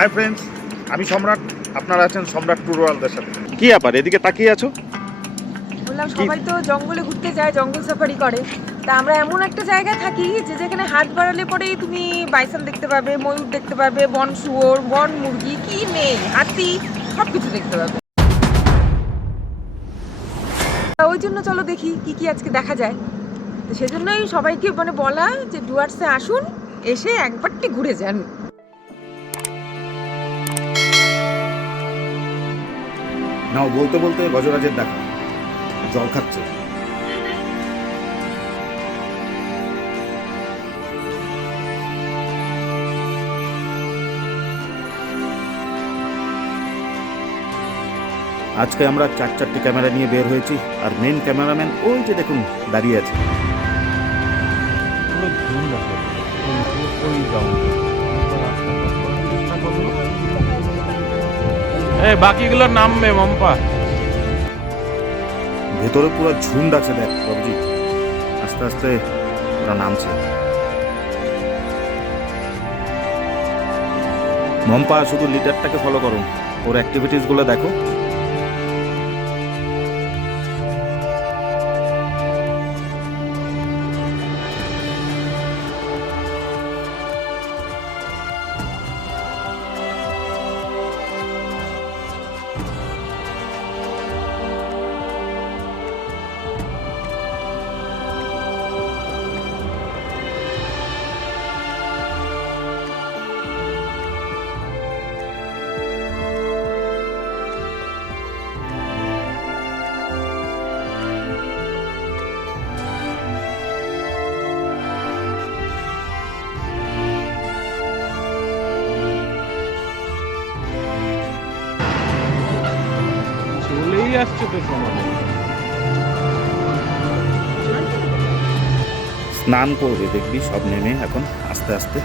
Hi friends, আমি সম্রাট, আপনারা আছেন সম্রাট ট্যুর ওয়ার্ল্ডের সাথে। কি ব্যাপার এদিকে তাকিয়ে আছো? বললাম সবাই তো জঙ্গলে ঘুরতে যায়, জঙ্গল সাফারি করে। তা আমরা এমন একটা জায়গায় থাকি যে যেখানে হাত বাড়ালে পরেই তুমি বাইসন দেখতে পাবে, ময়ূর দেখতে পাবে, বন শুয়োর, বন মুরগি, কি নেই, হাতি, সব কিছু দেখতে পাবে। ওই জন্য চলো দেখি কি কি আজকে দেখা যায়। তো সেজন্যই সবাইকে বলা যে ডুয়ার্সে আসুন, এসে একবারটি ঘুরে যান। নাও বলতে বলতে গজরাজের দেখা, জল খাচ্ছে। আজকে আমরা চারটি ক্যামেরা নিয়ে বের হয়েছি, আর মেন ক্যামেরাম্যান ওই যে দেখুন দাঁড়িয়ে আছে। বাকিগুলোর নামবে মম্পা। ভেতরে পুরো ঝুন্ড আছে, দেখ বাবুজি, আস্তে আস্তে ওরা নামছে। মম্পা, শুধু লিডারটাকে ফলো করো, ওর অ্যাক্টিভিটিস গুলো দেখো। চলেই আসছে তো সময়। স্নান করবে দেখবি সব নেমে এখন আস্তে আস্তে।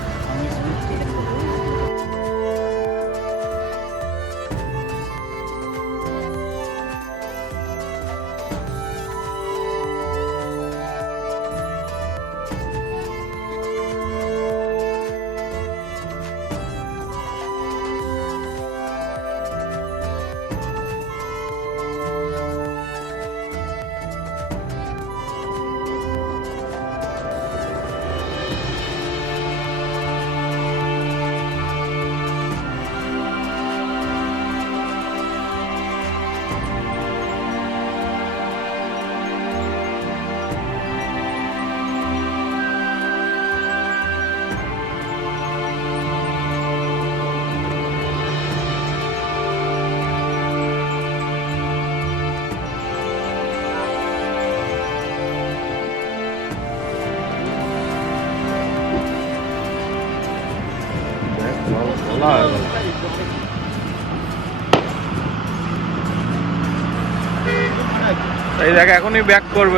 এই দেখ এখনই ব্যাক করবে,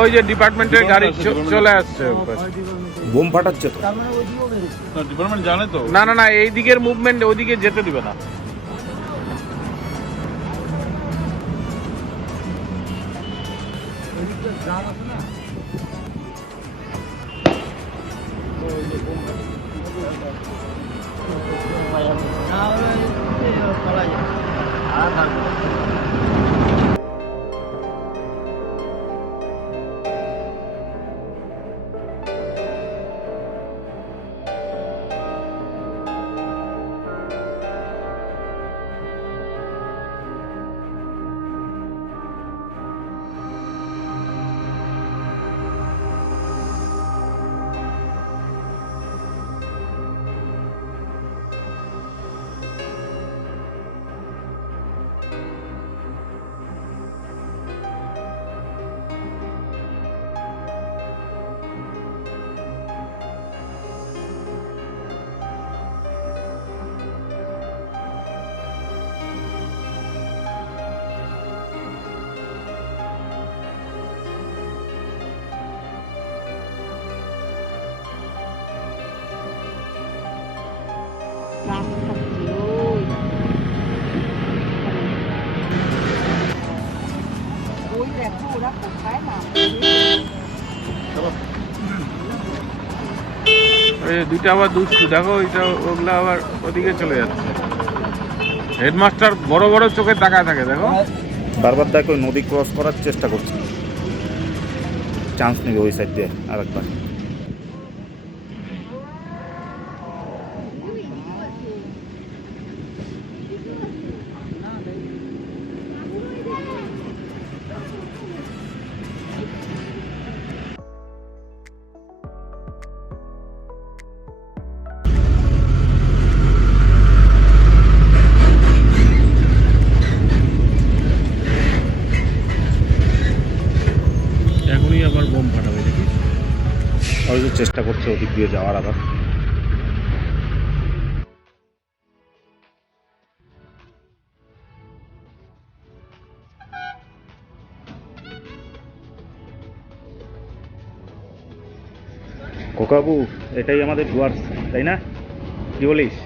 ওই যে ডিপার্টমেন্টের গাড়ি চলে আসছে। বোম ফাটাচ্ছে তো। ডিপার্টমেন্ট জানে তো। না না না, এই দিকের মুভমেন্ট ওইদিকে যেতে দিবে না। দুইটা আবার দুষ্টু, দেখো এটা ওগুলা আবার ওদিকে চলে যাচ্ছে। হেডমাস্টার বড় বড় চোখে তাকায় থাকে, দেখো। বারবার দেখো ওই নদী ক্রস করার চেষ্টা করছে, চান্স নেবে ওই সাইড দিয়ে আরেকবার। এখনই আবার বোম ফাটাবে, দেখি। হয়তো চেষ্টা করছে ওদিক দিয়ে যাওয়ার আবার। কোকাবু, এটাই আমাদের ডুয়ার্স, তাই না? কি বলিস?